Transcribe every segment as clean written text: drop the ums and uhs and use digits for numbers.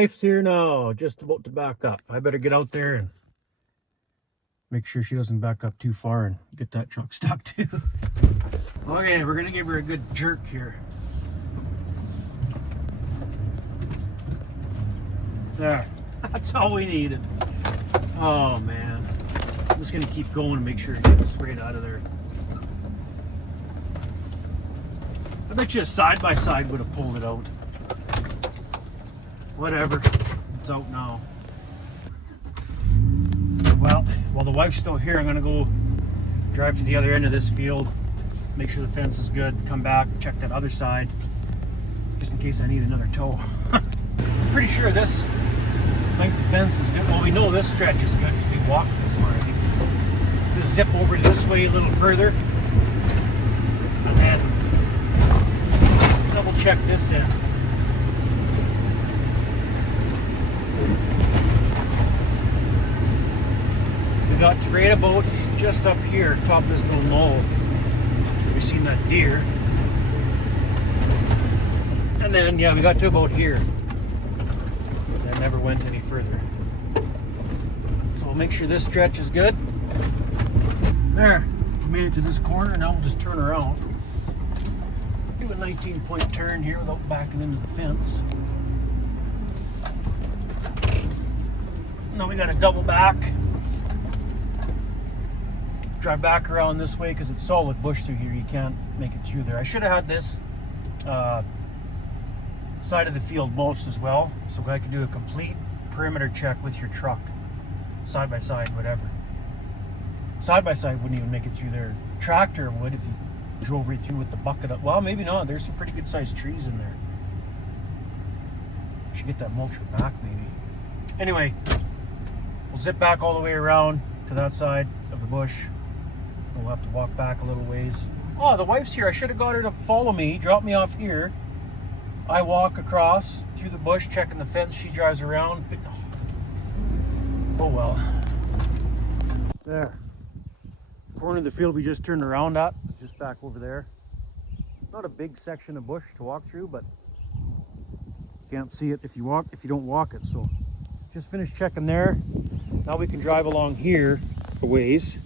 wife's here now, just about to back up. I better get out there and make sure she doesn't back up too far and get that truck stuck too. Okay, we're gonna give her a good jerk here. There, that's all we needed. Oh man, I'm just gonna keep going and make sure it gets right out of there. I bet you a side-by-side would have pulled it out. Whatever, it's out now. Well, while the wife's still here, I'm gonna go drive to the other end of this field, make sure the fence is good, come back, check that other side, just in case I need another tow. I'm pretty sure this length of fence is good. Well, we know this stretch is good because we walked this already. Just zip over this way a little further, and then double check this end. We got to right about just up here, top of this little knoll. We've seen that deer. And then, yeah, we got to about here. That never went any further. So we'll make sure this stretch is good. There, we made it to this corner. Now we'll just turn around. Do a 19-point turn here without backing into the fence. Now we got to double back. Drive back around this way because it's solid bush through here. You can't make it through there. I should have had this side of the field mulched as well, so I could do a complete perimeter check with your truck, side by side, whatever. Side by side wouldn't even make it through there. Tractor would if you drove right through with the bucket up. Well, maybe not. There's some pretty good sized trees in there. Should get that mulcher back maybe. Anyway, we'll zip back all the way around to that side of the bush. We'll have to walk back a little ways. Oh, the wife's here. I should have got her to follow me, drop me off here. I walk across through the bush, checking the fence. She drives around. But, oh well. There. Corner of the field we just turned around at, just back over there. Not a big section of bush to walk through, but you can't see it if you don't walk it. So just finished checking there. Now we can drive along here a ways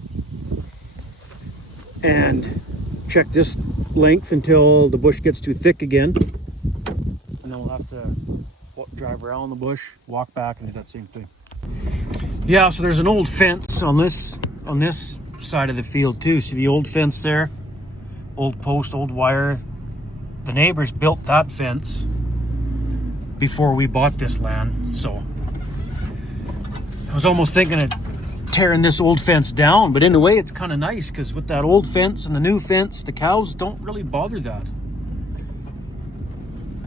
and check this length until the bush gets too thick again. And then we'll have to drive around the bush, walk back, and do that same thing. Yeah, so there's an old fence on this side of the field too. See the old fence there? Old post, old wire. The neighbors built that fence before we bought this land, so I was almost thinking of tearing this old fence down, but in a way it's kind of nice because with that old fence and the new fence, the cows don't really bother that.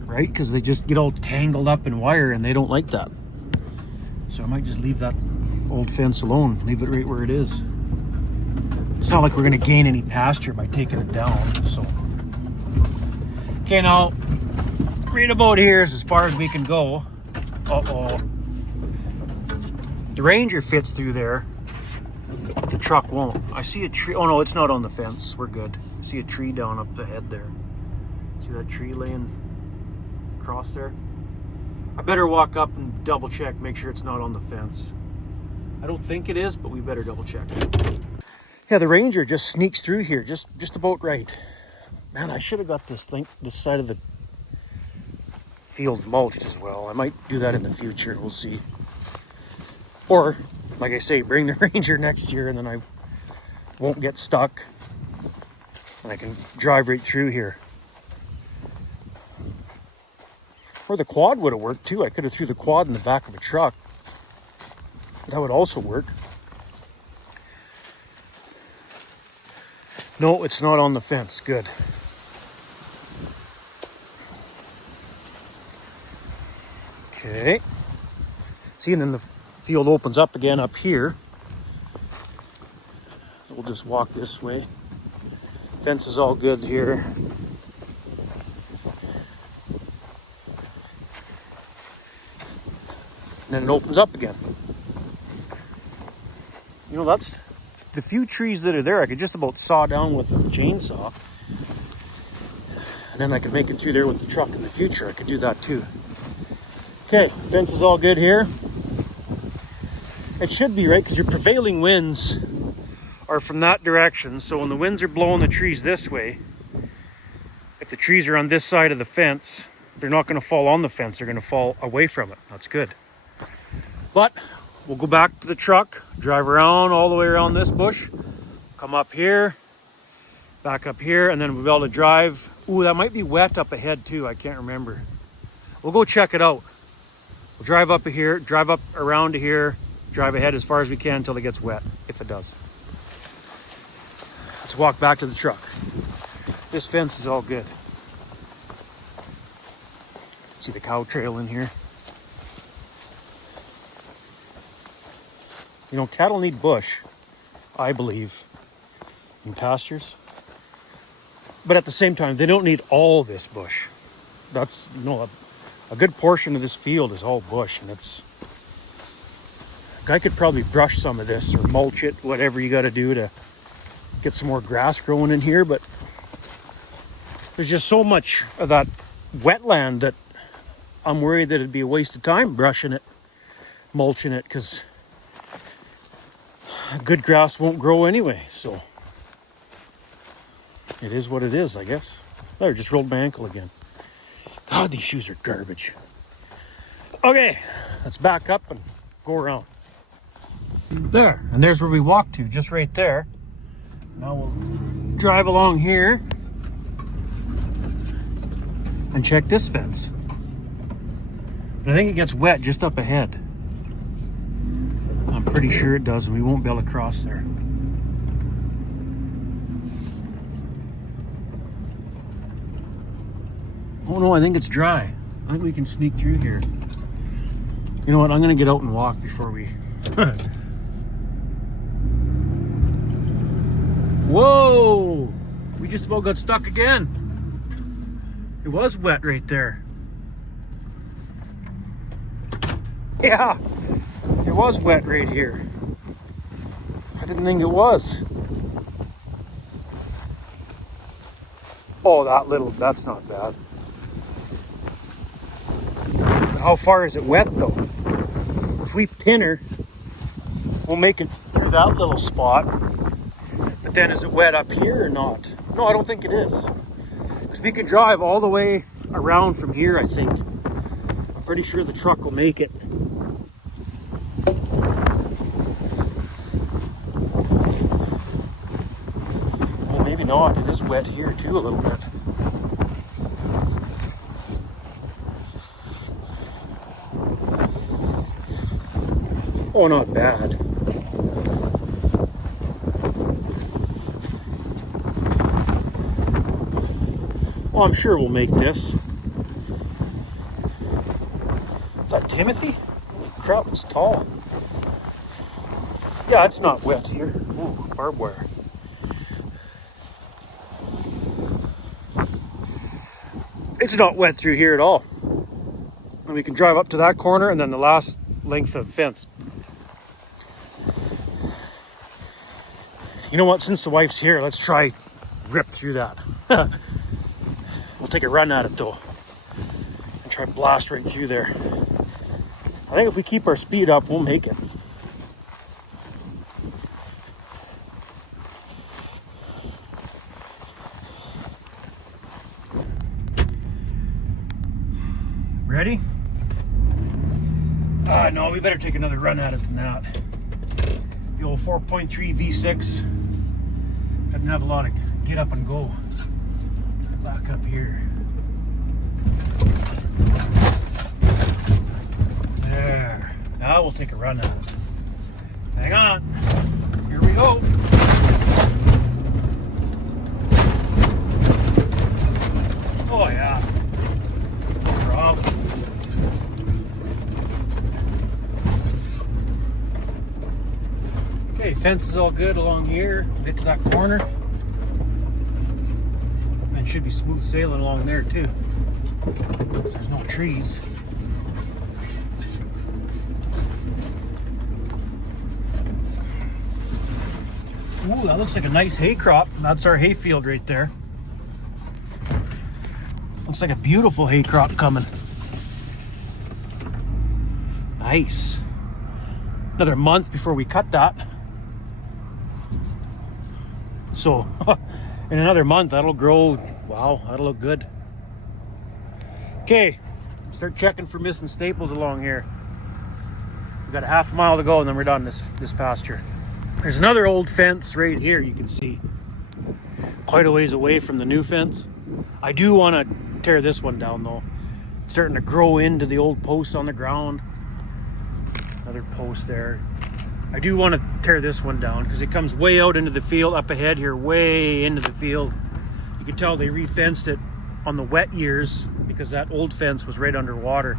Right? Because they just get all tangled up in wire and they don't like that. So I might just leave that old fence alone, leave it right where it is. It's not like we're going to gain any pasture by taking it down. So, okay, now right about here is as far as we can go. Uh-oh. The Ranger fits through there. The truck won't. I see a tree. Oh no, it's not on the fence. We're good. I see a tree down up the head there. See that tree laying across there? I better walk up and double check, make sure it's not on the fence. I don't think it is, but we better double check. Yeah, the Ranger just sneaks through here, just about right. Man, I should have got this side of the field mulched as well. I might do that in the future. We'll see. Or, like I say, bring the Ranger next year, and then I won't get stuck, and I can drive right through here. Or the quad would have worked too. I could have threw the quad in the back of a truck. That would also work. No, it's not on the fence. Good. Okay. See, and then the field opens up again up here. We'll just walk this way. Fence is all good here. And then it opens up again. You know, that's the few trees that are there I could just about saw down with a chainsaw. And then I could make it through there with the truck in the future. I could do that too. Okay, fence is all good here. It should be, right? Because your prevailing winds are from that direction. So when the winds are blowing the trees this way, if the trees are on this side of the fence, they're not going to fall on the fence. They're going to fall away from it. That's good. But we'll go back to the truck, drive around all the way around this bush, come up here, back up here, and then we'll be able to drive. Ooh, that might be wet up ahead too. I can't remember. We'll go check it out. We'll drive up here, drive up around to here, drive ahead as far as we can until it gets wet, if it does. Let's walk back to the truck. This fence is all good. See the cow trail in here? You know, cattle need bush, I believe, in pastures. But at the same time, they don't need all this bush. That's, you know, a good portion of this field is all bush, and it's... A guy could probably brush some of this or mulch it, whatever you got to do to get some more grass growing in here, but there's just so much of that wetland that I'm worried that it'd be a waste of time brushing it, mulching it, because good grass won't grow anyway, so it is what it is, I guess. There, just rolled my ankle again. God, these shoes are garbage. Okay, let's back up and go around. There, and there's where we walked to, just right there. Now we'll drive along here and check this fence. But I think it gets wet just up ahead. I'm pretty sure it does, and we won't be able to cross there. Oh no, I think it's dry. I think we can sneak through here. You know what? I'm gonna get out and walk before we... Whoa! We just about got stuck again. It was wet right there. Yeah, it was wet right here. I didn't think it was. Oh, that's not bad. How far is it wet though? If we pin her, we'll make it through that little spot. But then is it wet up here or not? No, I don't think it is. Because we can drive all the way around from here, I think. I'm pretty sure the truck will make it. Well, maybe not. It is wet here too a little bit. Oh, not bad. Well, I'm sure we'll make this. Is that Timothy? Holy crap, it's tall. Yeah, it's not wet here. Ooh, barbed wire. It's not wet through here at all. And we can drive up to that corner and then the last length of fence. You know what, since the wife's here, let's try rip through that. We'll take a run at it though. And try blast right through there. I think if we keep our speed up, we'll make it. Ready? No, we better take another run at it than that. The old 4.3 V6 doesn't have a lot of get up and go. Back up here. There. Now we'll take a run at it. Hang on. Here we go. Oh yeah. No problem. Okay, fence is all good along here. We'll get to that corner. And should be smooth sailing along there too. There's no trees. Ooh, that looks like a nice hay crop. That's our hay field right there. Looks like a beautiful hay crop coming. Nice. Another month before we cut that. So in another month, that'll grow. Wow, that'll look good. Okay, start checking for missing staples along here. We've got a half mile to go and then we're done this pasture. There's another old fence right here you can see. Quite a ways away from the new fence. I do want to tear this one down though. It's starting to grow into the old posts on the ground. Another post there. I do want to tear this one down because it comes way out into the field up ahead here, way into the field. You can tell they re-fenced it on the wet years because that old fence was right underwater.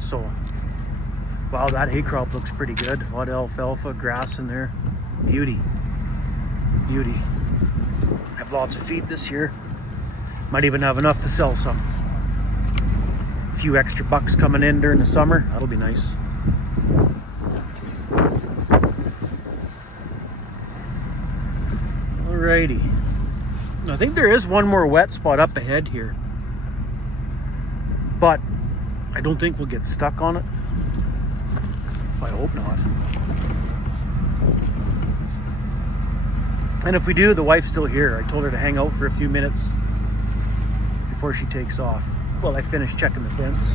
So, wow, that hay crop looks pretty good. A lot of alfalfa, grass in there. Beauty. Beauty. Have lots of feed this year. Might even have enough to sell some. A few extra bucks coming in during the summer. That'll be nice. Alrighty. I think there is one more wet spot up ahead here. But I don't think we'll get stuck on it. I hope not. And if we do, the wife's still here. I told her to hang out for a few minutes before she takes off. Well, I finished checking the fence.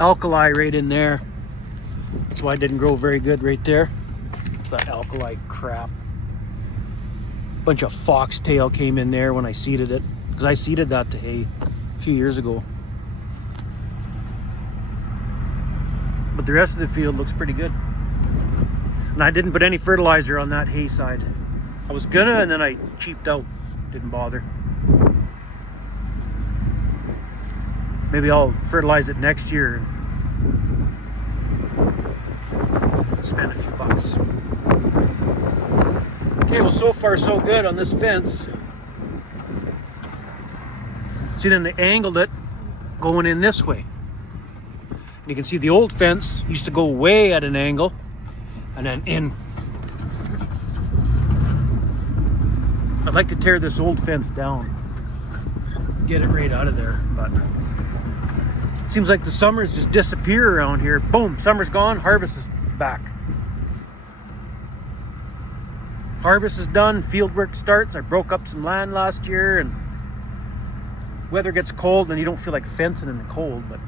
Alkali right in there. That's why it didn't grow very good right there. It's that alkali crap. Bunch of foxtail came in there when I seeded it. Because I seeded that to hay a few years ago. But the rest of the field looks pretty good. And I didn't put any fertilizer on that hay side. I was gonna, and then I cheaped out. Didn't bother. Maybe I'll fertilize it next year and spend a few bucks. Okay, well, so far so good on this fence. See, then they angled it going in this way. And you can see the old fence used to go way at an angle and then in. I'd like to tear this old fence down, get it right out of there, but it seems like the summers just disappear around here. Boom, summer's gone, harvest is back. Harvest is done, field work starts. I broke up some land last year and weather gets cold and you don't feel like fencing in the cold, but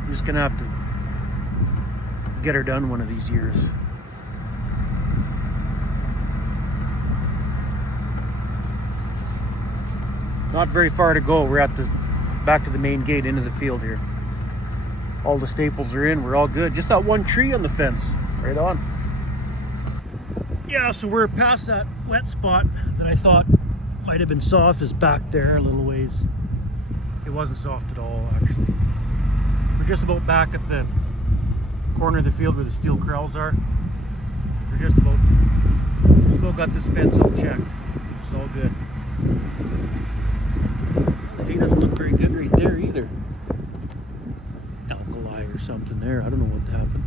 I'm just gonna have to get her done one of these years. Not very far to go. We're at the back to the main gate into the field here. All the staples are in. We're all good. Just that one tree on the fence. Right on. Yeah, so we're past that wet spot that I thought might have been soft, is back there a little ways. It wasn't soft at all, actually. We're just about back at the corner of the field where the steel corrals are. We're just about, still got this fence all checked. It's all good. The hay doesn't look very good right there either. Alkali or something there. I don't know what happened.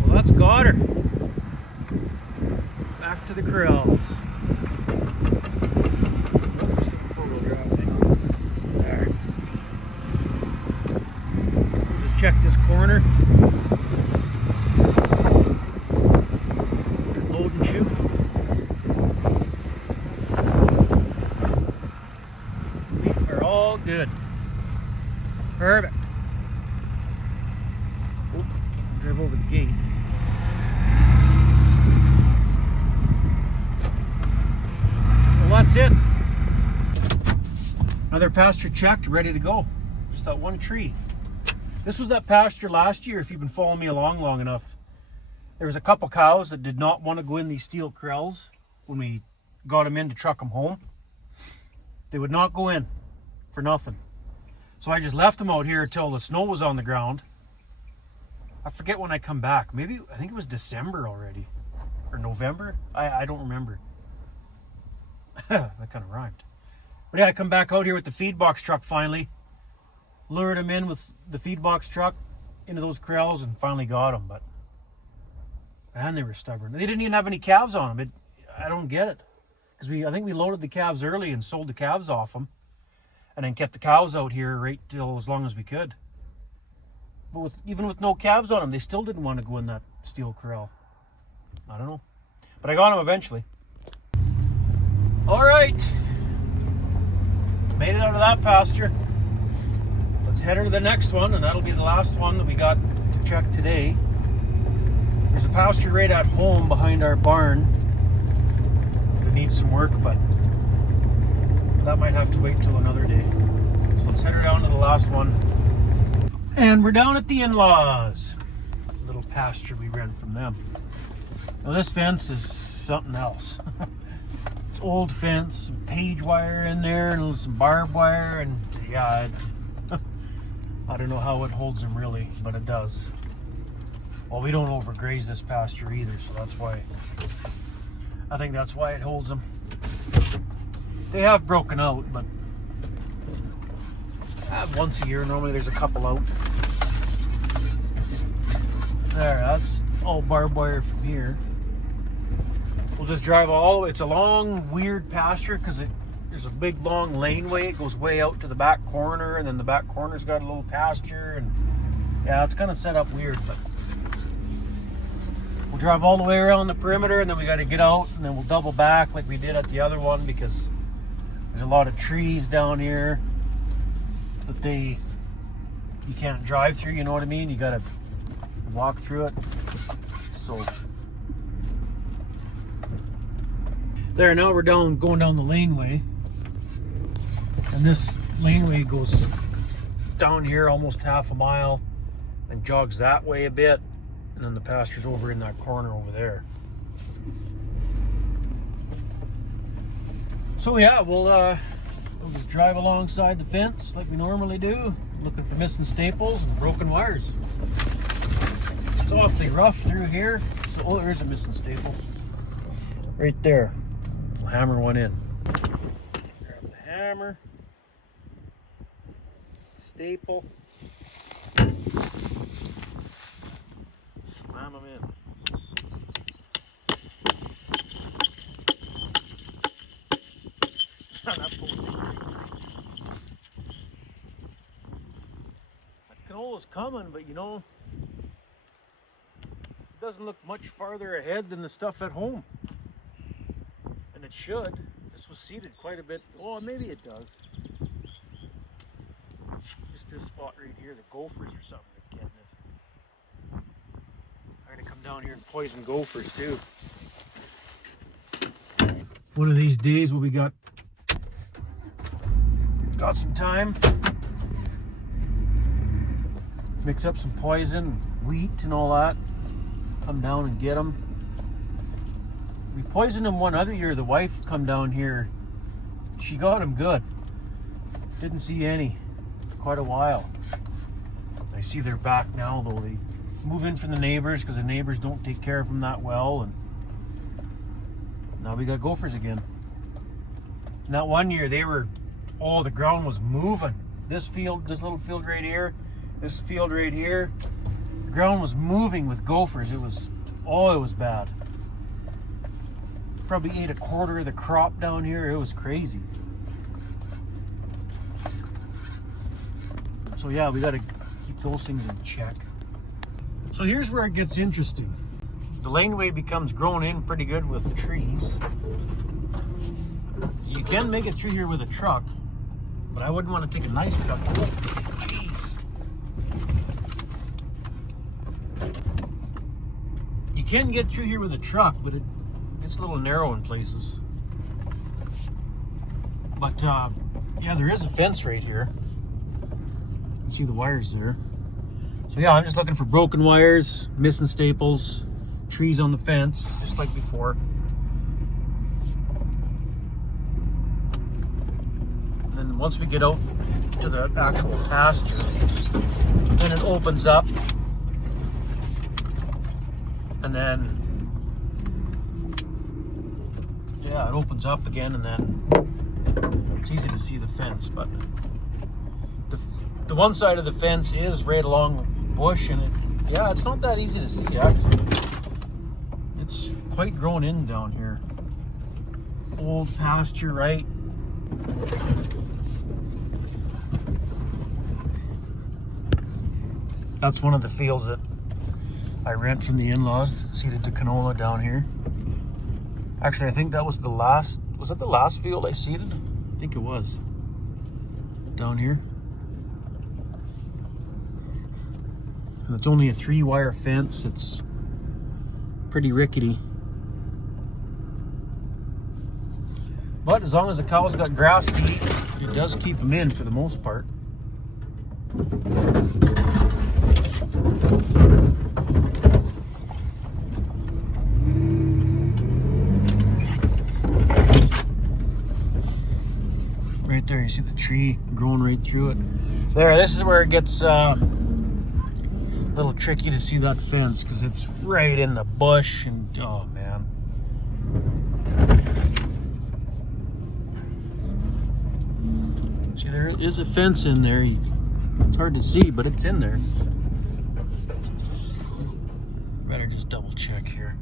Well, that's got her. Back to the corrals. Check this corner. Load and shoot. We are all good. Perfect. Oh, drive over the gate. Well, that's it. Another pasture checked, ready to go. Just that one tree. This was that pasture last year, if you've been following me along long enough. There was a couple cows that did not want to go in these steel corrals when we got them in to truck them home. They would not go in for nothing. So I just left them out here until the snow was on the ground. I forget when I come back. Maybe, I think it was December already. Or November? I don't remember. That kind of rhymed. But yeah, I come back out here with the feed box truck finally. Lured them in with the feed box truck into those corrals and finally got them. But man, they were stubborn. They didn't even have any calves on them. I don't get it. Because I think we loaded the calves early and sold the calves off them. And then kept the cows out here right till as long as we could. But even with no calves on them, they still didn't want to go in that steel corral. I don't know. But I got them eventually. All right. Made it out of that pasture. Let's head into the next one, and that'll be the last one that we got to check today. There's a pasture right at home behind our barn. It needs some work, but that might have to wait till another day. So let's head down to the last one. And we're down at the in-laws. Little pasture we rent from them. Now this fence is something else. It's old fence, some page wire in there, and some barbed wire, and yeah, I don't know how it holds them really, but it does. Well, we don't overgraze this pasture either, so that's why. I think that's why it holds them. They have broken out, but once a year normally there's a couple out. There, that's all barbed wire from here. We'll just drive all the way. It's a long, weird pasture because there's a big, long laneway. It goes way out to the back corner, and then the back corner's got a little pasture, and yeah, it's kind of set up weird, but we'll drive all the way around the perimeter, and then we got to get out, and then we'll double back like we did at the other one because there's a lot of trees down here that you can't drive through, you know what I mean? You got to walk through it. So there, now we're going down the laneway, and this laneway goes down here almost half a mile and jogs that way a bit, and then the pasture's over in that corner over there. So yeah, we'll just drive alongside the fence like we normally do, looking for missing staples and broken wires. It's awfully rough through here. So, oh, there's a missing staple right there. We'll hammer one in. Grab the hammer, staple, slam them in. I can always coming, but you know, it doesn't look much farther ahead than the stuff at home. And it should. This was seeded quite a bit. Oh, maybe it does. Just this spot right here, the gophers or something are getting it. I'm gonna come down here and poison gophers too. One of these days when we got some time, mix up some poison, wheat and all that, come down and get them. We poisoned them one other year. The wife come down here, she got them good. Didn't see any for quite a while. I see they're back now though. They move in from the neighbors because the neighbors don't take care of them that well, and now we got gophers again. And that one year they were, oh, the ground was moving. This little field right here, this field right here, the ground was moving with gophers. It was bad. Probably ate a quarter of the crop down here. It was crazy. So yeah, we got to keep those things in check. So here's where it gets interesting. The laneway becomes grown in pretty good with trees. You can make it through here with a truck, but I wouldn't want to take a nice truck. Oh, jeez. You can get through here with a truck, but it's a little narrow in places. But yeah, there is a fence right here. You can see the wires there. So yeah, I'm just looking for broken wires, missing staples, trees on the fence, just like before. And then once we get out to the actual pasture, then it opens up, and then yeah, it opens up again, and then it's easy to see the fence, but the one side of the fence is right along bush, and it's not that easy to see actually. It's quite grown in down here. Old pasture, right? That's one of the fields that I rent from the in-laws, seeded to canola down here. Actually, I think that was the last field I seeded? I think it was. Down here. And it's only a 3-wire fence. It's pretty rickety. But as long as the cows got grass to eat, it does keep them in for the most part. Right there, you see the tree growing right through it. There, this is where it gets a little tricky to see that fence because it's right in the bush, and oh man. See, there is a fence in there. It's hard to see, but it's in there. Better just double check here.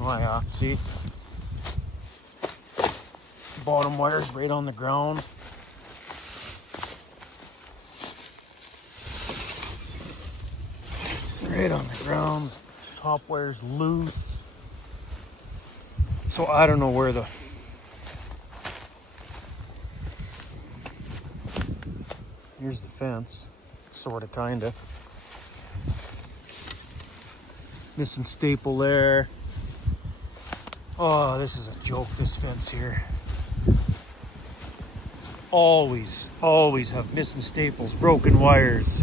Oh yeah, see? Bottom wire's right on the ground. Right on the ground. Top wire's loose. So I don't know where the... Here's the fence. Sorta, kinda. Missing staple there. Oh, this is a joke, this fence here. Always have missing staples, broken wires.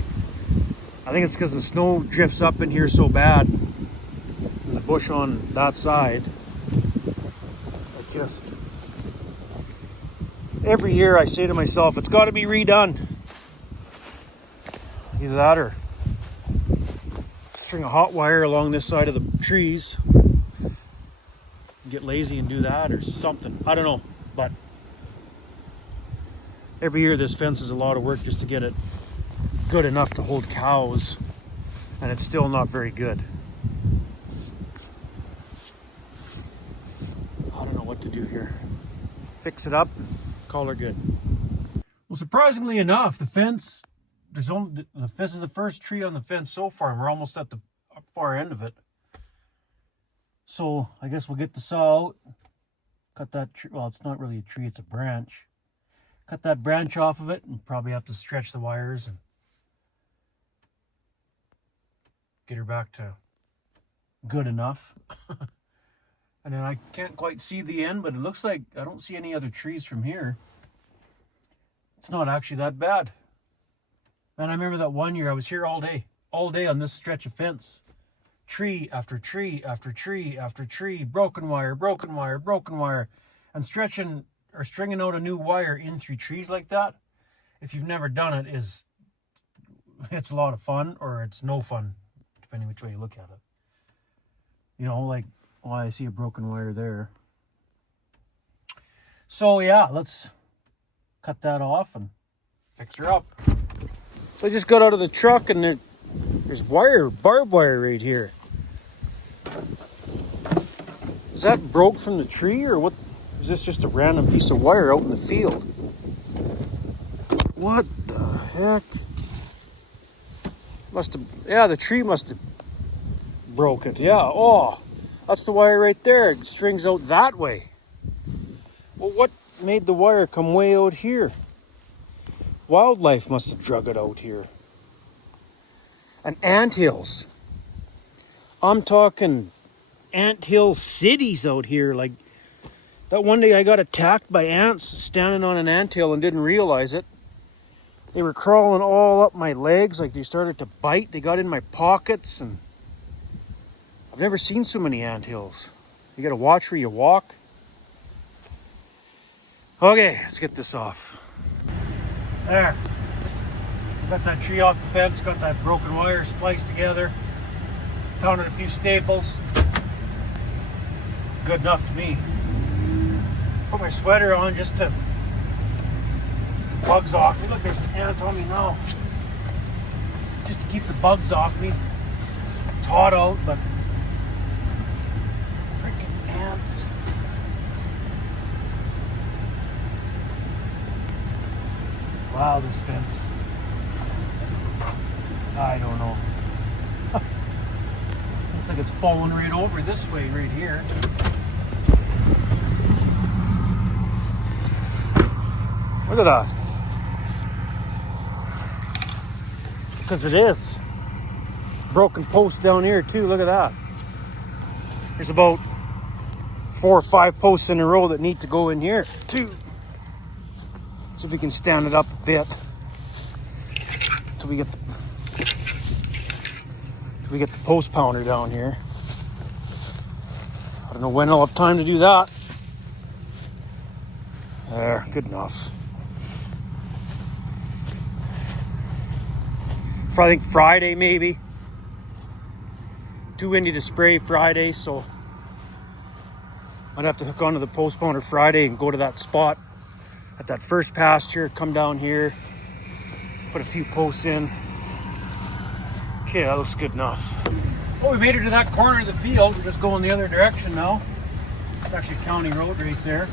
I think it's because the snow drifts up in here so bad. The bush on that side. It just... Every year I say to myself, it's got to be redone. Either that or string a hot wire along this side of the trees. Get lazy and do that or something. I don't know, but every year this fence is a lot of work just to get it good enough to hold cows, and it's still not very good. I don't know what to do here. Fix it up, call her good. Well, surprisingly enough, the fence, this is the first tree on the fence so far, and we're almost at the far end of it. So I guess we'll get the saw out, cut that tree. Well, it's not really a tree, it's a branch. Cut that branch off of it, and probably have to stretch the wires and get her back to good enough. And then I can't quite see the end, but it looks like I don't see any other trees from here. It's not actually that bad. And I remember that one year I was here all day on this stretch of fence. Tree after tree after tree after tree, broken wire, broken wire, broken wire, and stretching or stringing out a new wire in through trees like that. If you've never done it, it's a lot of fun or it's no fun, depending which way you look at it. You know, like, well, I see a broken wire there. So yeah, let's cut that off and fix her up. So I just got out of the truck and there's barbed wire right here. Is that broke from the tree or what? Is this just a random piece of wire out in the field? What the heck? The tree must have broke it. Yeah, oh, that's the wire right there. It strings out that way. Well, what made the wire come way out here? Wildlife must have drug it out here. And anthills. I'm talking anthill cities out here. Like that one day I got attacked by ants standing on an anthill and didn't realize it. They were crawling all up my legs, like they started to bite. They got in my pockets, and I've never seen so many anthills. You gotta watch where you walk. Okay, let's get this off. There. Got that tree off the fence, got that broken wire spliced together. Counted a few staples. Good enough to me. my sweater on just to keep the bugs off me. Look, there's an ant on me now. Just to keep the bugs off me. Taught out, but freaking ants. Wow, this fence. I don't know. Looks like it's falling right over this way right here. Look at that. Because it is. Broken post down here too. Look at that. There's about 4 or 5 posts in a row that need to go in here too. So if we can stand it up a bit till we get the post pounder down here. I don't know when I'll have time to do that. There, good enough. I think Friday maybe. Too windy to spray Friday, so I'd have to hook onto the post pounder Friday and go to that spot at that first pasture, come down here, put a few posts in. Okay, that looks good enough. Well, we made it to that corner of the field. We're just going the other direction now. It's actually a county road right there.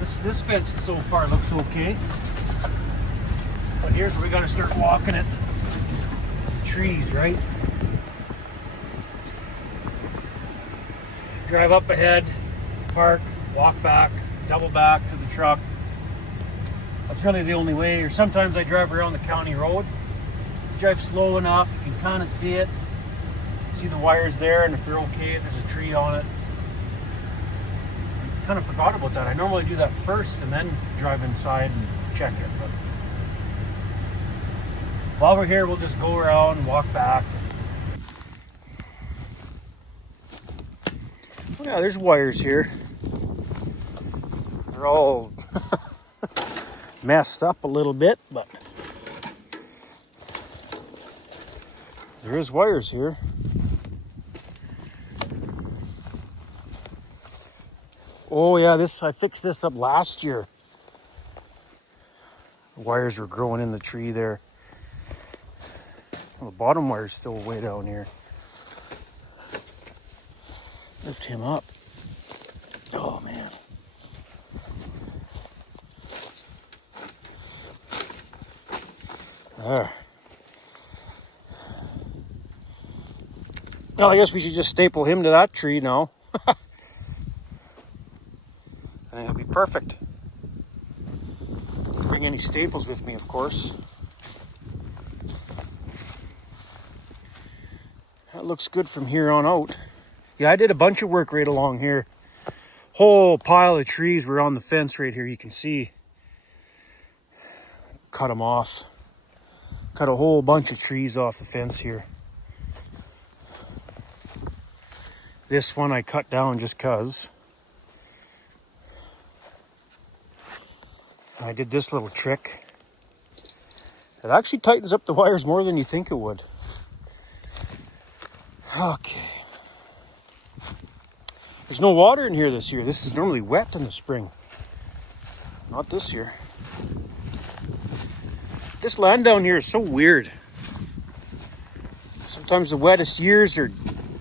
This fence so far looks okay. But here's where we gotta start walking it. The trees, right? Drive up ahead, park, walk back, double back to the truck. That's really the only way. Or sometimes I drive around the county road. If you drive slow enough, you can kind of see it. See the wires there, and if they're okay, if there's a tree on it. I kind of forgot about that. I normally do that first and then drive inside and check it. But while we're here, we'll just go around and walk back. Oh yeah, there's wires here. They're all messed up a little bit, but there is wires here. Oh yeah, I fixed this up last year. The wires were growing in the tree there. Well, the bottom wire's still way down here. Lift him up. Oh man. There. Well, I guess we should just staple him to that tree now. And it'll be perfect. Bring any staples with me, of course. That looks good from here on out. Yeah, I did a bunch of work right along here. Whole pile of trees were on the fence right here. You can see. Cut them off. Cut a whole bunch of trees off the fence here. This one I cut down just cause. I did this little trick. It actually tightens up the wires more than you think it would. Okay. There's no water in here this year. This is normally wet in the spring. Not this year. This land down here is so weird. Sometimes the wettest years are,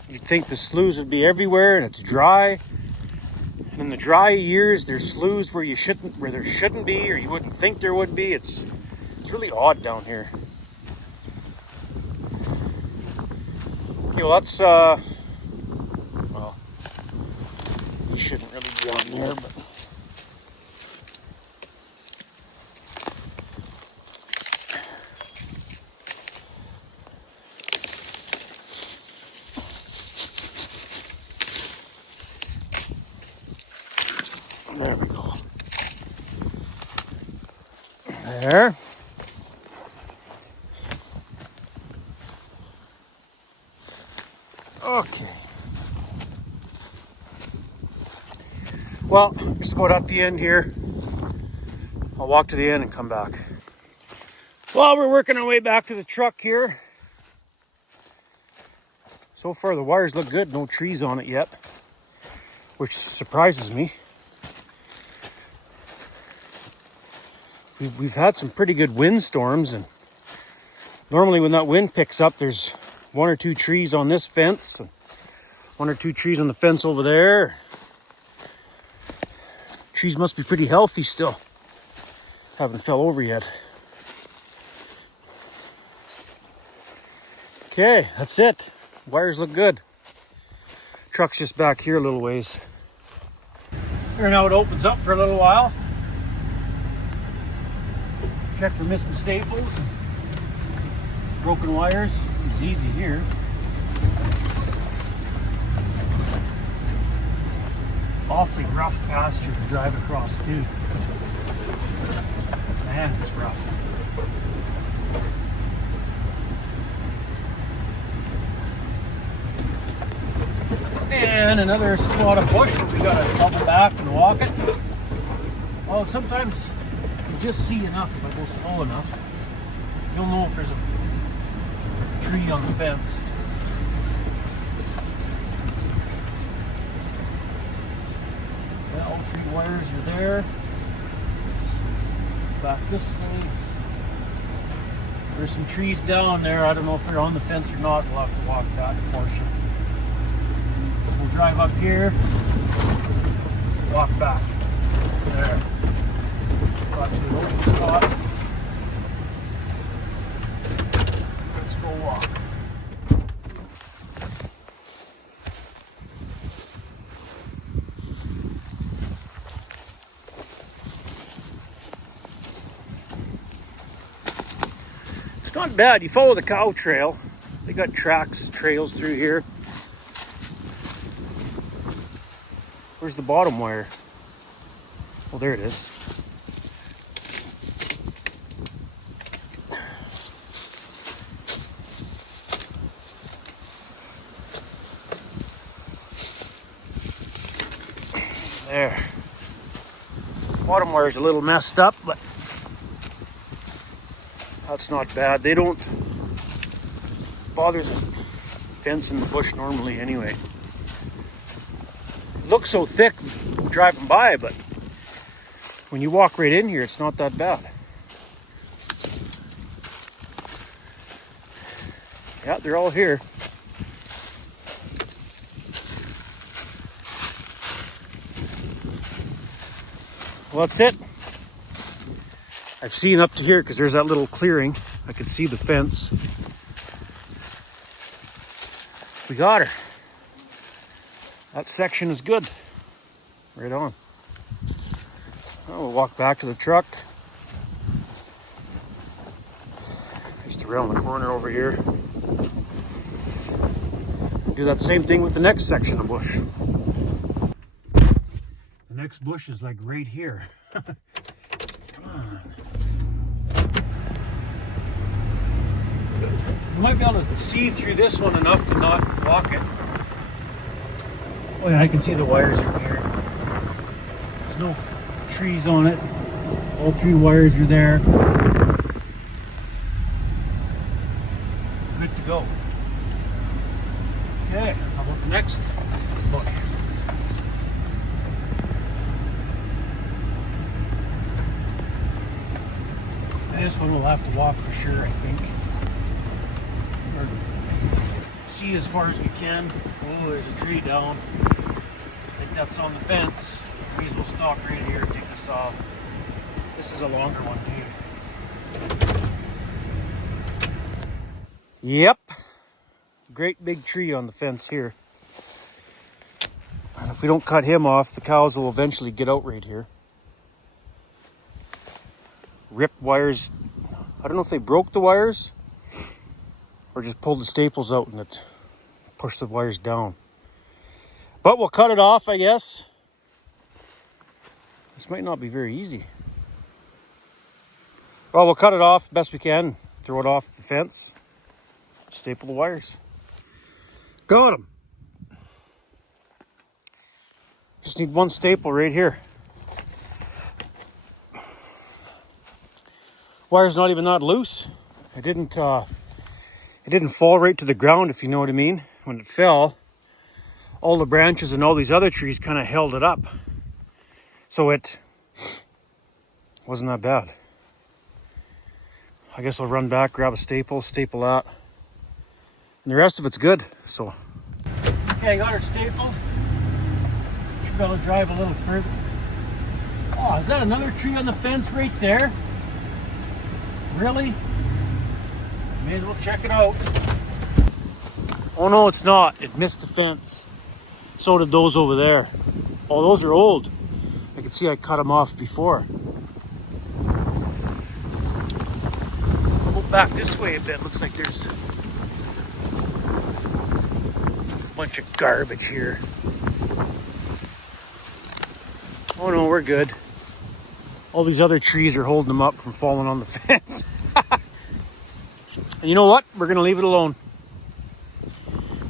you'd think the sloughs would be everywhere and it's dry. And in the dry years, there's sloughs where there shouldn't be, or you wouldn't think there would be. It's really odd down here. Okay, well that's well, you shouldn't really be on there, but there we go. There. Okay. Well, just about at the end here. I'll walk to the end and come back. Well, we're working our way back to the truck here. So far the wires look good, no trees on it yet. which surprises me. We've had some pretty good windstorms, and normally when that wind picks up, there's 1 or 2 trees on this fence and 1 or 2 trees on the fence over there. Trees must be pretty healthy still. Haven't fell over yet. Okay, that's it. Wires look good. Truck's just back here a little ways. Here now it opens up for a little while. Check for missing staples and broken wires. It's easy here. Awfully rough pasture to drive across too. Man, it's rough. And another spot of bush. We gotta double back and walk it. Well, sometimes you just see enough. If I go slow enough, you'll know if there's a tree on the fence. Yeah, all 3 wires are there. Back this way. There's some trees down there. I don't know if they're on the fence or not. We'll have to walk that portion. So we'll drive up here, walk back. There. Got to an open spot. Let's go walk. It's not bad. You follow the cow trail. They got trails through here. Where's the bottom wire? Oh, there it is. There. Bottom wire is a little messed up, but that's not bad. They don't bother the fence in the bush normally anyway. It looks so thick driving by, but when you walk right in here, it's not that bad. Yeah, they're all here. Well, that's it. I've seen up to here because there's that little clearing. I could see the fence. We got her. That section is good. Right on. Well, we'll walk back to the truck. Just around the corner over here. Do that same thing with the next section of bush. The next bush is like right here. Come on. You might be able to see through this one enough to not walk it. Oh yeah, I can see the wires from here. There's no trees on it. All 3 wires are there. Good to go. Okay, how about the next bush? This one we'll have to walk for sure, I think. Or see as far as we can. Oh, there's a tree down. I think that's on the fence. These will stop right here and take this off. This is a longer one too. Yep. Great big tree on the fence here. And if we don't cut him off, the cows will eventually get out right here. Ripped wires. I don't know if they broke the wires or just pulled the staples out and it pushed the wires down. But we'll cut it off, I guess. This might not be very easy. Well, we'll cut it off best we can. Throw it off the fence. Staple the wires. Got them. Just need one staple right here. Wire's not even that loose. It didn't fall right to the ground, if you know what I mean. When it fell, all the branches and all these other trees kind of held it up. So it wasn't that bad. I guess I'll run back, grab a staple that. And the rest of it's good, so. Okay, I got her stapled. Should be able to drive a little further. Oh, is that another tree on the fence right there? Really? May as well check it out. Oh no, it's not. It missed the fence. So did those over there. Oh, those are old. I can see I cut them off before. I'll go back this way a bit. Looks like there's a bunch of garbage here. Oh no, we're good. All these other trees are holding them up from falling on the fence. And you know what? We're going to leave it alone.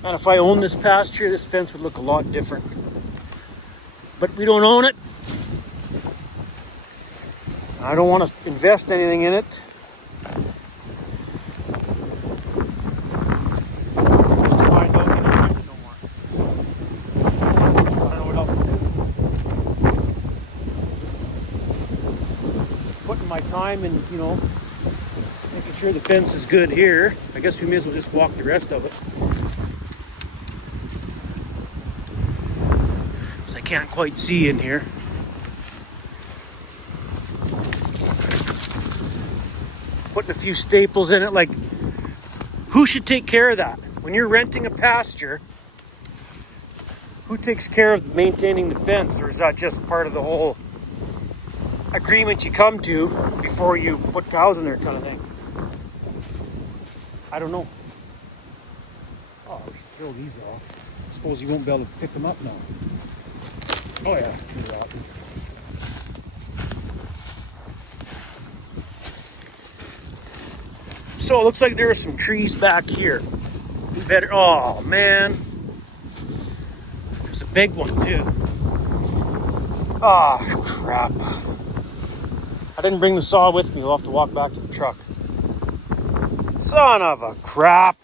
And if I owned this pasture, this fence would look a lot different. But we don't own it. I don't want to invest anything in it. Just to find out that I don't use it no more. I don't know what else to do. Putting my time in, you know, making sure the fence is good here. I guess we may as well just walk the rest of it. Because I can't quite see in here. Putting a few staples in it, like, who should take care of that? When you're renting a pasture, who takes care of maintaining the fence? Or is that just part of the whole agreement you come to before you put cows in there kind of thing? I don't know. Oh, we should throw these off. I suppose you won't be able to pick them up now. Oh yeah, they're rotten. So it looks like there are some trees back here. We better, oh man. There's a big one too. Oh crap. I didn't bring the saw with me. We'll have to walk back to the truck. Son of a crap.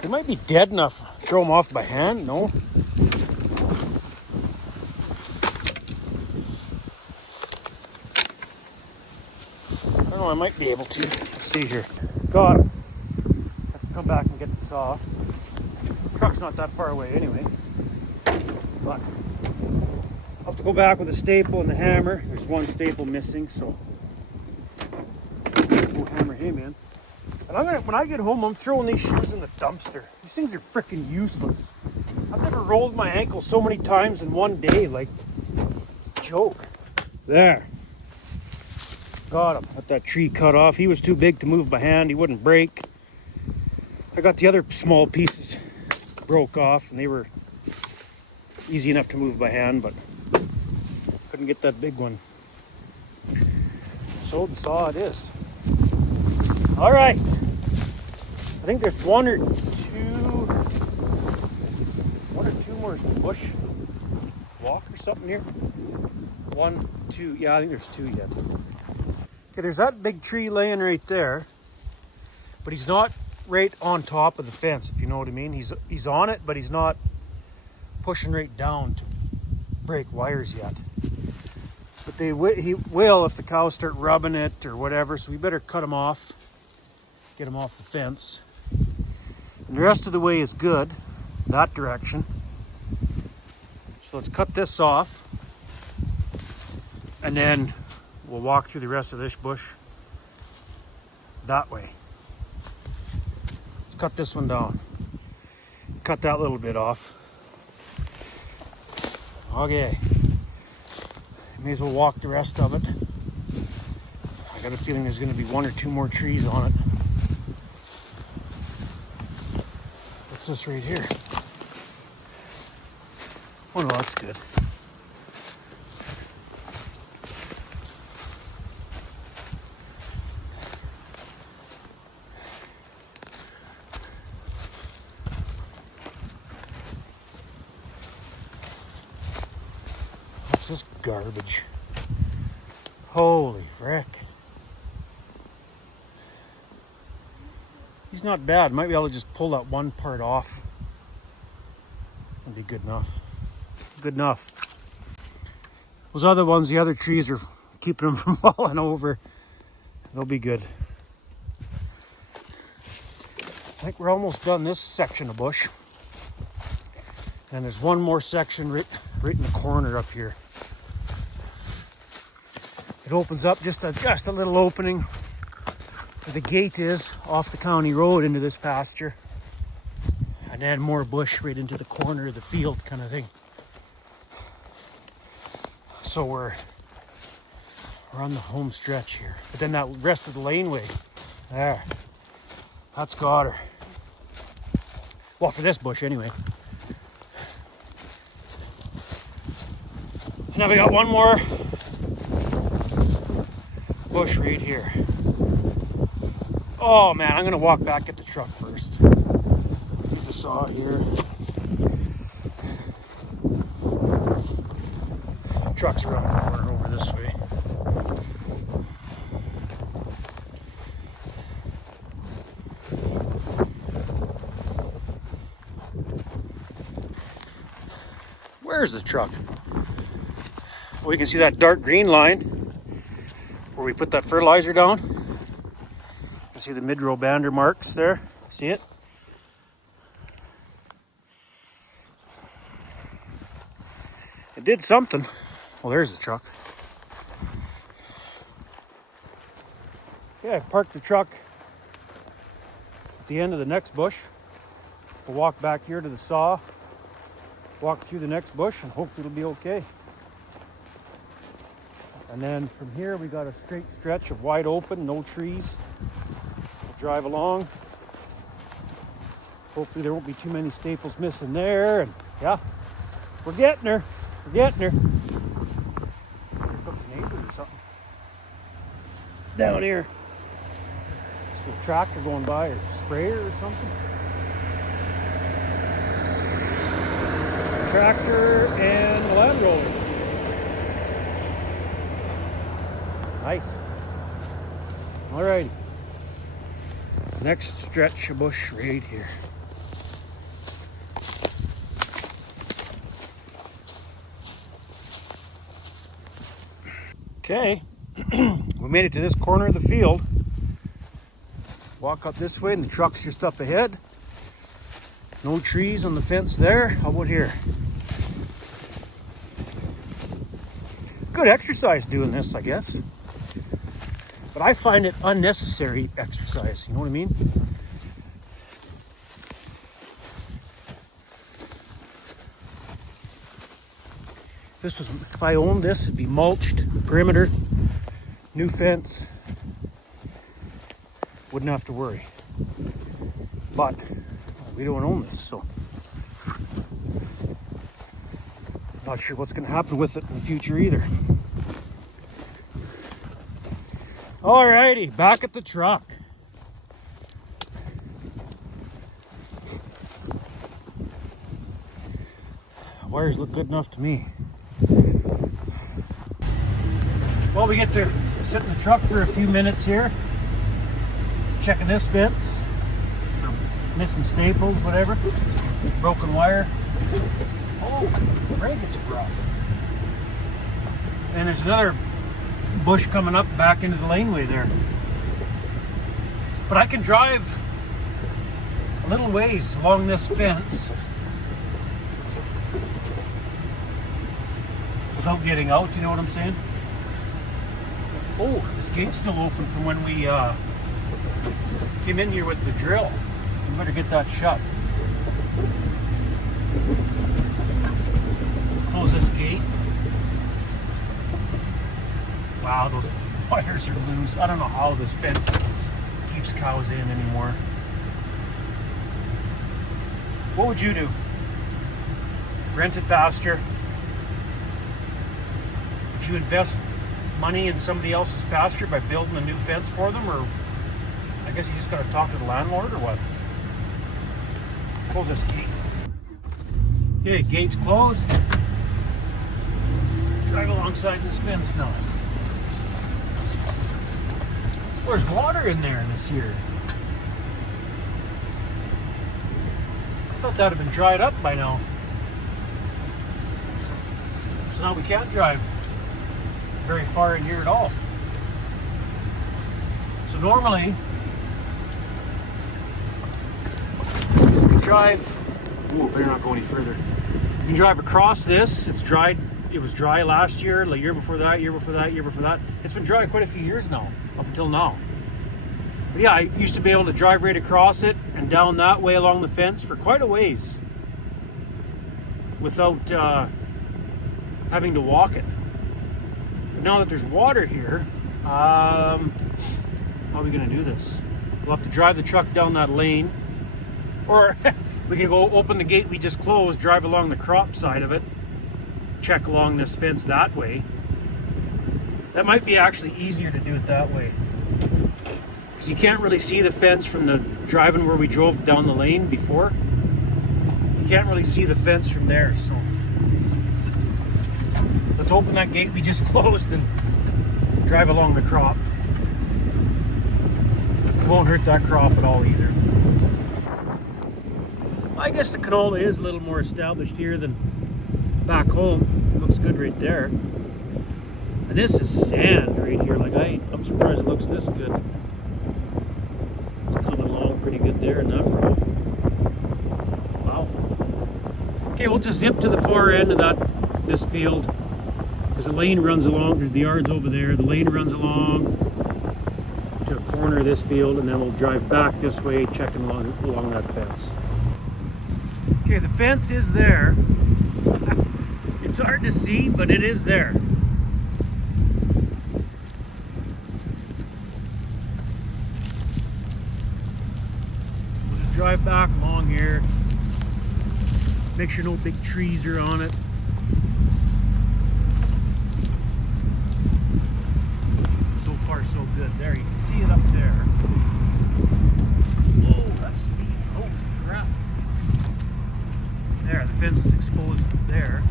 They might be dead enough. Throw them off by hand? No. I don't know, I might be able to. Let's see here. Got him. Have to come back and get the saw. The truck's not that far away anyway. But I'll have to go back with a staple and the hammer. There's one staple missing, so we'll hammer him in. And when I get home, I'm throwing these shoes in the dumpster. These things are freaking useless. I've never rolled my ankle so many times in one day, like, joke. There. Got him. Got that tree cut off. He was too big to move by hand. He wouldn't break. I got the other small pieces broke off, and they were easy enough to move by hand, but couldn't get that big one. So the saw it is. All right. I think there's one or two more bush walk or something here. 1, 2, yeah, I think there's 2 yet. Okay, there's that big tree laying right there, but he's not right on top of the fence, if you know what I mean. He's on it, but he's not pushing right down to break wires yet. But he will if the cows start rubbing it or whatever, so we better cut him off, get him off the fence. And the rest of the way is good, that direction. So let's cut this off, and then we'll walk through the rest of this bush that way. Let's cut this one down. Cut that little bit off. Okay. May as well walk the rest of it. I got a feeling there's going to be 1 or 2 more trees on it. What's this right here? Oh no, that's good. What's this garbage? Holy frick. He's not bad. Might be able to just pull that one part off. be good enough. Good enough. Those other ones, the other trees are keeping them from falling over. They'll be good. I think we're almost done this section of bush. And there's one more section right in the corner up here. It opens up just a little opening where the gate is off the county road into this pasture. And then more bush right into the corner of the field kind of thing. So we're on the home stretch here. But then that rest of the laneway, there, that's got her. Well, for this bush anyway. And now we got one more bush right here. Oh man, I'm gonna walk back at the truck first. Get the saw here. Truck's around the corner over this way. Where's the truck? Well, you can see that dark green line where we put that fertilizer down. You can see the mid-row bander marks there. See it? It did something. Well, there's the truck. Yeah, I parked the truck at the end of the next bush. We'll walk back here to the saw, walk through the next bush, and hopefully it'll be okay. And then from here we got a straight stretch of wide open, no trees. We'll drive along. Hopefully there won't be too many staples missing there. And yeah, we're getting her. We're getting her. Here comes the neighbors or something. Down here. See a tractor going by or a sprayer or something. Tractor and a Land Rover. Nice. Alrighty. Next stretch of bush right here. Okay, we made it to this corner of the field. Walk up this way and the truck's just up ahead. No trees on the fence there. How about here? Good exercise doing this, I guess. But I find it unnecessary exercise, you know what I mean? If I owned this, it'd be mulched, perimeter, new fence. Wouldn't have to worry. But we don't own this, so not sure what's going to happen with it in the future either. Alrighty, back at the truck. Wires look good enough to me. Well, we get to sit in the truck for a few minutes here, checking this fence, missing staples, whatever, broken wire. Oh, Frank, it's rough. And there's another bush coming up back into the laneway there. But I can drive a little ways along this fence without getting out, you know what I'm saying? Oh, this gate's still open from when we came in here with the drill. We better get that shut. Close this gate. Wow, those wires are loose. I don't know how this fence keeps cows in anymore. What would you do? Rented pasture? Would you invest money in somebody else's pasture by building a new fence for them, or I guess you just gotta talk to the landlord, or what? Close this gate. Okay, gate's closed. Drive alongside this fence now. There's water in there this year. I thought that would have been dried up by now. So now we can't drive very far in here at all. So normally, you can drive, oh, better not go any further. You can drive across this. It's dried. It was dry last year, the year before that, year before that, year before that. It's been dry quite a few years now, up until now. But yeah, I used to be able to drive right across it and down that way along the fence for quite a ways without having to walk it. But now that there's water here, how are we going to do this? We'll have to drive the truck down that lane, or we can go open the gate we just closed, drive along the crop side of it, check along this fence that way. That might be actually easier to do it that way, because you can't really see the fence from the driving where we drove down the lane before. You can't really see the fence from there, so let's open that gate we just closed and drive along the crop. It won't hurt that crop at all either. I guess the canola is a little more established here than back home. It looks good right there. And this is sand right here. Like I'm surprised it looks this good. It's coming along pretty good there in that row. Wow. Okay, we'll just zip to the far end of this field, because the lane runs along. There's the yards over there. The lane runs along to a corner of this field, and then we'll drive back this way, checking along that fence. Okay, the fence is there. It's hard to see, but it is there. We'll just drive back along here. Make sure no big trees are on it. So far, so good. There, you can see it up there. Whoa, that's steep. Oh, crap. There, the fence is exposed there.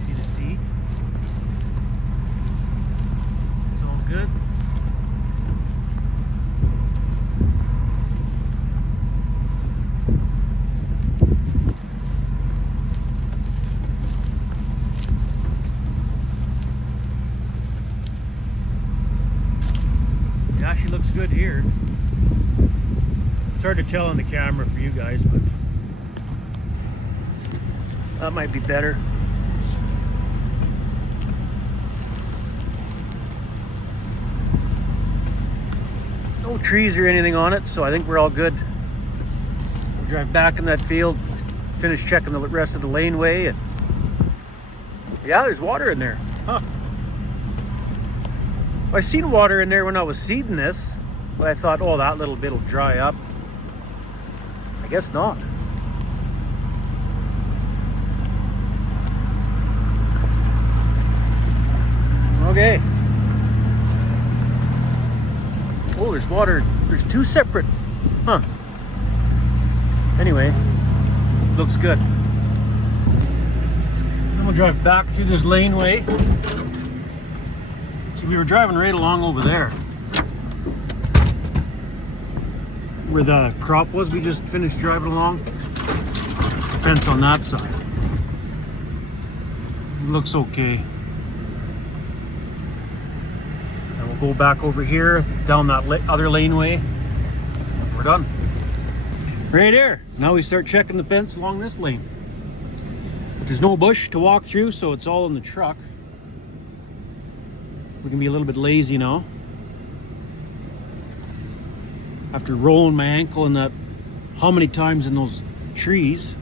Easy to see. It's all good. It actually looks good here. It's hard to tell on the camera for you guys, but that might be better. No trees or anything on it, so I think we're all good. We'll drive back in that field, finish checking the rest of the laneway, and yeah, there's water in there. Huh. I seen water in there when I was seeding this, but I thought, oh, that little bit will dry up. I guess not. Okay. Oh, there's water. There's two separate. Huh. Anyway, looks good. I'm gonna drive back through this laneway. See, we were driving right along over there, where the crop was. We just finished driving along. Fence on that side. It looks okay. Go back over here, down that other laneway. We're done. Right here. Now we start checking the fence along this lane. But there's no bush to walk through, so it's all in the truck. We can be a little bit lazy now. After rolling my ankle in that, how many times in those trees.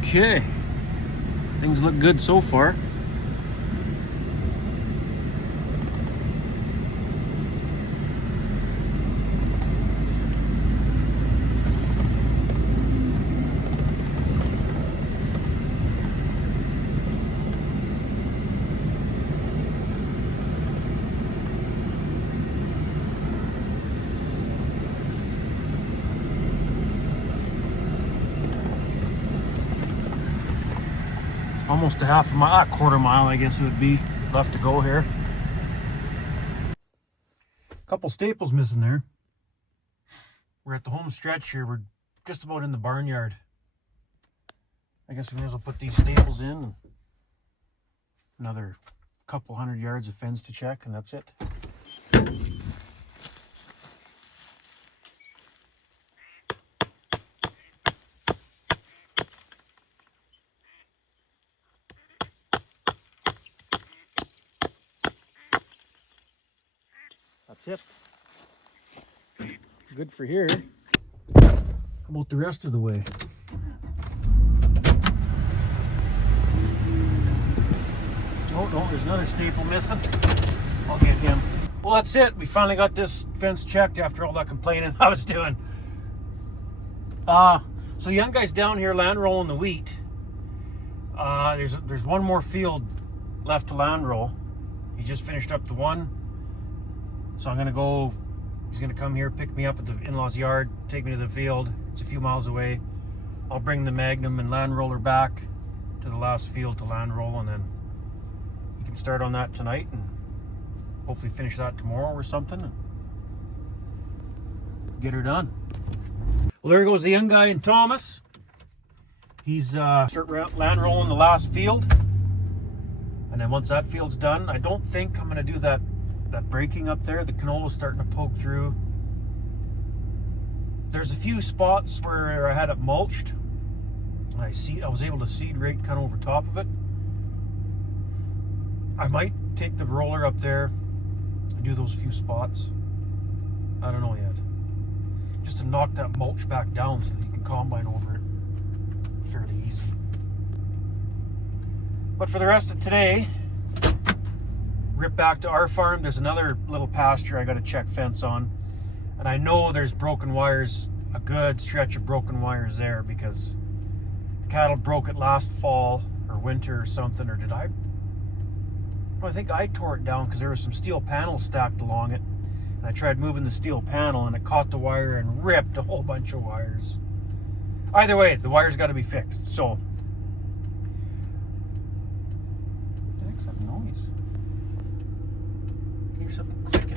Okay. Things look good so far. Almost a half a mile, quarter mile, I guess it would be, left to go here. A couple staples missing there. we're at the home stretch here. We're just about in the barnyard. I guess we may as well put these staples in. And another couple 100 yards of fence to check, and that's it. That's it. Good for here. How about the rest of the way? Oh no, there's another staple missing. I'll get him. Well, that's it. We finally got this fence checked after all that complaining I was doing. So the young guy's down here land rolling the wheat. There's one more field left to land roll. He just finished up the one. So I'm gonna go. He's gonna come here, pick me up at the in-laws yard, take me to the field. It's a few miles away. I'll bring the Magnum and land roller back to the last field to land roll, and then you can start on that tonight and hopefully finish that tomorrow or something and get her done. Well, there goes the young guy in Thomas. He's start land rolling the last field, and then once that field's done, I don't think I'm going to do that breaking up there. The canola's starting to poke through. There's a few spots where I had it mulched, and I was able to seed rake kind of over top of it. I might take the roller up there and do those few spots. I don't know yet. Just to knock that mulch back down so that you can combine over it fairly easy. But for the rest of today, rip back to our farm. There's another little pasture I got to check fence on. And I know there's broken wires, a good stretch of broken wires there, because the cattle broke it last fall or winter or something. Or did I? No, I think I tore it down because there were some steel panels stacked along it. And I tried moving the steel panel and it caught the wire and ripped a whole bunch of wires. Either way, the wire's got to be fixed. So, what the heck's that noise? I hear something clicking.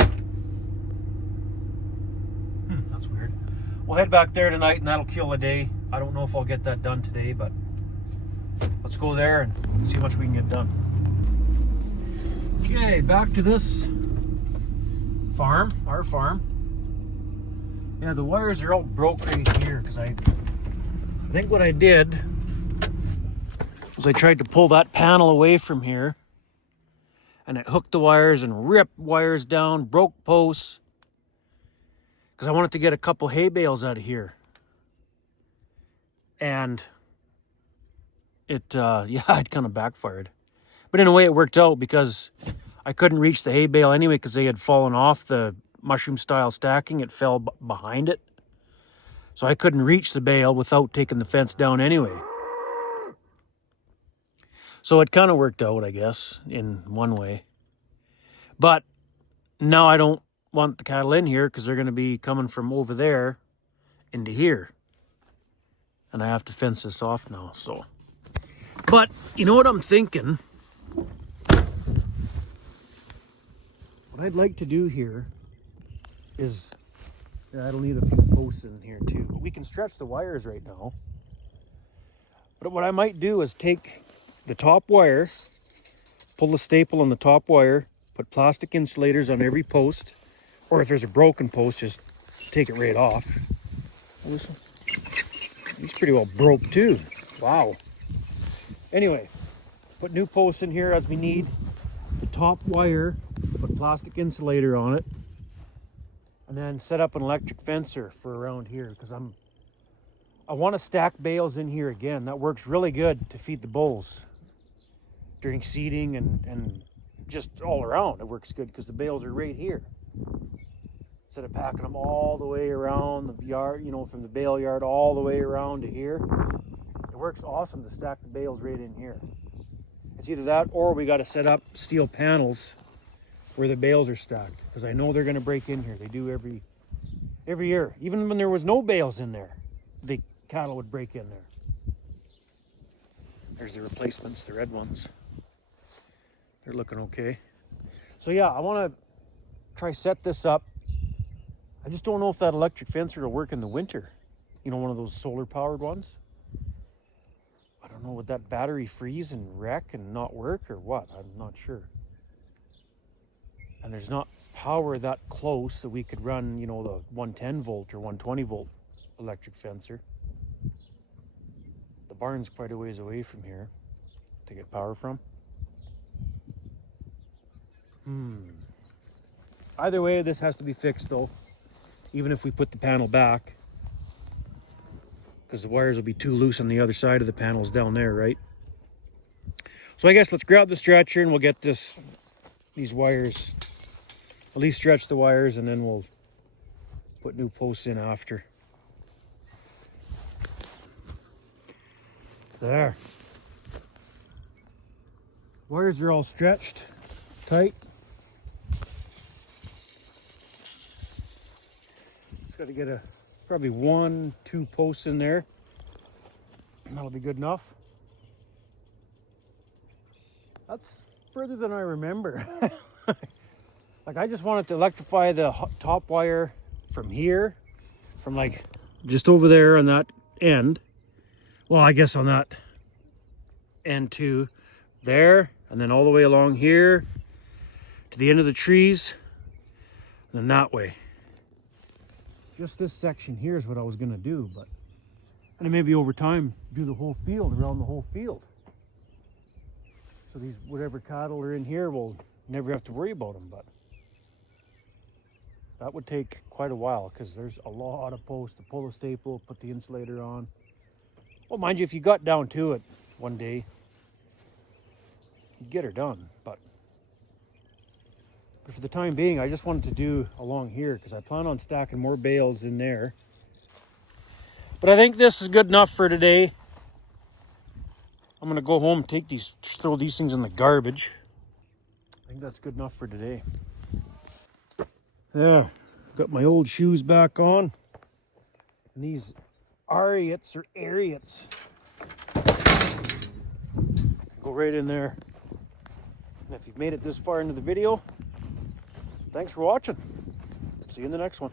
That's weird. We'll head back there tonight and that'll kill a day. I don't know if I'll get that done today, but let's go there and see how much we can get done. Okay, back to this farm, our farm. Yeah, the wires are all broke right here because I think what I did was I tried to pull that panel away from here, and it hooked the wires and ripped wires down, broke posts, because I wanted to get a couple hay bales out of here. And it kind of backfired. But in a way it worked out because I couldn't reach the hay bale anyway because they had fallen off the mushroom style stacking. It fell behind it. So I couldn't reach the bale without taking the fence down anyway. So it kind of worked out, I guess, in one way. But now I don't want the cattle in here because they're going to be coming from over there into here. And I have to fence this off now, so. But you know what I'm thinking? What I'd like to do here is, I'll need a few posts in here too, but we can stretch the wires right now. But what I might do is take the top wire, pull the staple on the top wire, put plastic insulators on every post, or if there's a broken post, just take it right off. He's pretty well broke too. Wow. Anyway, put new posts in here as we need. The top wire, put plastic insulator on it, and then set up an electric fencer for around here because I want to stack bales in here again. That works really good to feed the bulls during seeding and just all around. It works good because the bales are right here. Instead of packing them all the way around the yard, from the bale yard all the way around to here, it works awesome to stack the bales right in here. It's either that or we got to set up steel panels where the bales are stacked, because I know they're going to break in here. They do every year. Even when there was no bales in there, the cattle would break in there. There's the replacements, the red ones. They're looking okay. So yeah, I want to try set this up I just don't know if that electric fencer will work in the winter. You know, one of those solar powered ones. I don't know, would that battery freeze and wreck and not work or what? I'm not sure. And there's not power that close that we could run, you know, the 110 volt or 120 volt electric fencer. The barn's quite a ways away from here to get power from. Either way, this has to be fixed though, even if we put the panel back, because the wires will be too loose on the other side of the panels down there, right? So I guess let's grab the stretcher and we'll get these wires, at least stretch the wires, and then we'll put new posts in after. There. Wires are all stretched tight. Just got to get probably 1-2 posts in there. That'll be good enough. That's further than I remember. Like, I just wanted to electrify the top wire from here, from like just over there on that end. Well, I guess on that end to there, and then all the way along here to the end of the trees, and then that way. Just this section here is what I was going to do, but and maybe over time do the whole field, around the whole field. So these whatever cattle are in here will never have to worry about them, but that would take quite a while because there's a lot of posts to pull the staple, put the insulator on. Well, mind you, if you got down to it one day, you'd get her done, but for the time being, I just wanted to do along here because I plan on stacking more bales in there. But I think this is good enough for today. I'm gonna go home and throw these things in the garbage. I think that's good enough for today. Yeah, got my old shoes back on. And these Ariats or Ariats go right in there. And if you've made it this far into the video, thanks for watching. See you in the next one.